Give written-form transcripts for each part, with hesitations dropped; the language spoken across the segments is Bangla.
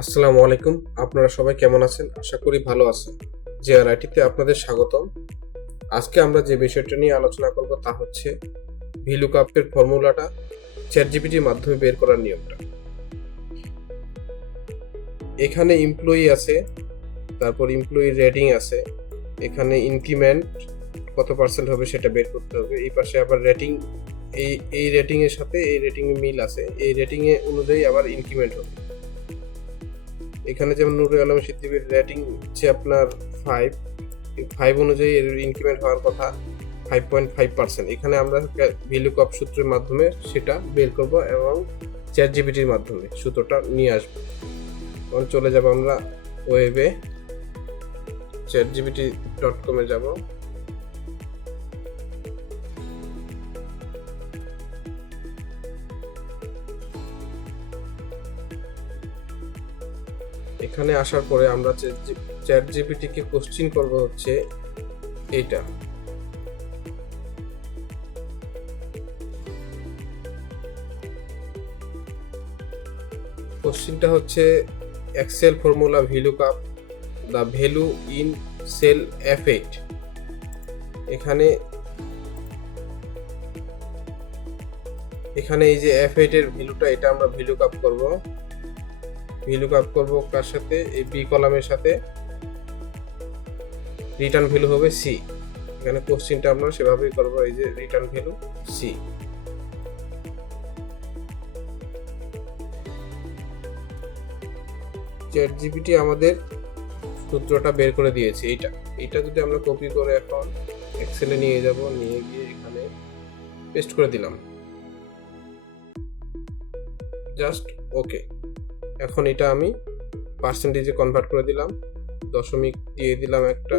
আসসালামু আলাইকুম। আপনারা সবাই কেমন আছেন? আশা করি ভালো আছেন। JRIT-তে আপনাদের স্বাগতম। আজকে আমরা যে বিষয়টা নিয়ে আলোচনা করব তা হচ্ছে VLOOKUP-এর ফর্মুলাটা ChatGPT-র মাধ্যমে বের করার নিয়মটা। এখানে এমপ্লয়ি আছে, তারপর এমপ্লয়ি রেটিং আছে, এখানে ইনক্রিমেন্ট কত পার্সেন্ট হবে সেটা বের করতে হবে। এই পাশে আবার রেটিং, এই রেটিং এর সাথে এই রেটিং এর মিল আছে, এই রেটিং এ অনুযায়ী আবার ইনক্রিমেন্ট হবে। এখানে যেমন নুরুল আলম সিদ্দিকীর রেটিং হচ্ছে আপনার 5 অনুযায়ী এর ইনক্রিমেন্ট হওয়ার কথা 5.5%। এখানে আমরা VLOOKUP সূত্রের মাধ্যমে সেটা বের করব এবং ChatGPT-র মাধ্যমে সূত্রটা নিয়ে আসব। তখন চলে যাব আমরা ওয়েবে, chatgpt.com-এ যাব। এখানে আসার পরে আমরা ChatGPT-কে কোশ্চেন করব হচ্ছে এইটা। কোশ্চেনটা হচ্ছে excel formula VLOOKUP the value in cell F8। এখানে এই যে F8 এর ভ্যালুটা, এটা আমরা VLOOKUP করব। কার সাথে? এই বি কলামের সাথে। রিটার্ন ভ্যালু হবে সি। এখানে কোশ্চেনটা আমরা সেভাবেই করব, এই যে রিটার্ন ভ্যালু সি। ChatGPT আমাদের সূত্রটা বের করে দিয়েছে। এইটা যদি আমরা কপি করে এখন এক্সেলে নিয়ে যাব, নিয়ে গিয়ে এখানে পেস্ট করে দিলাম, জাস্ট ওকে। এখন এটা আমি পার্সেন্টেজে কনভার্ট করে দিলাম, দশমিক দিয়ে দিলাম একটা,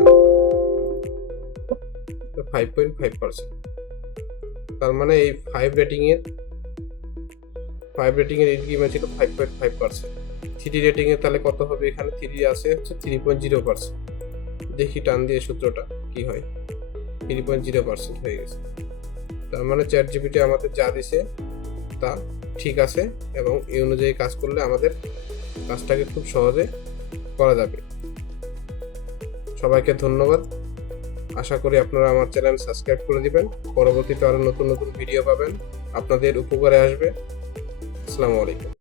5.5%। তার মানে এই 5 রেটিং এর ইনক্রিমেন্ট ছিল 5.5%। 3 রেটিং এর তাহলে কত হবে? এখানে 3 আছে, হচ্ছে 3.0%। দেখি টান দিয়ে সূত্রটা কি হয়। 3.0% হয়ে গেছে। তার মানে ChatGPT আমাদের যা দিছে তা ঠিক আছে এবং এই অনুযায়ী কাজ করলে আমাদের কাজটাকে খুব সহজে করা যাবে। সবাইকে ধন্যবাদ। আশা করি আপনারা আমার চ্যানেল সাবস্ক্রাইব করে দিবেন। পরবর্তীতে আরো নতুন ভিডিও পাবেন, আপনাদের উপকারে আসবে। আসসালামু আলাইকুম।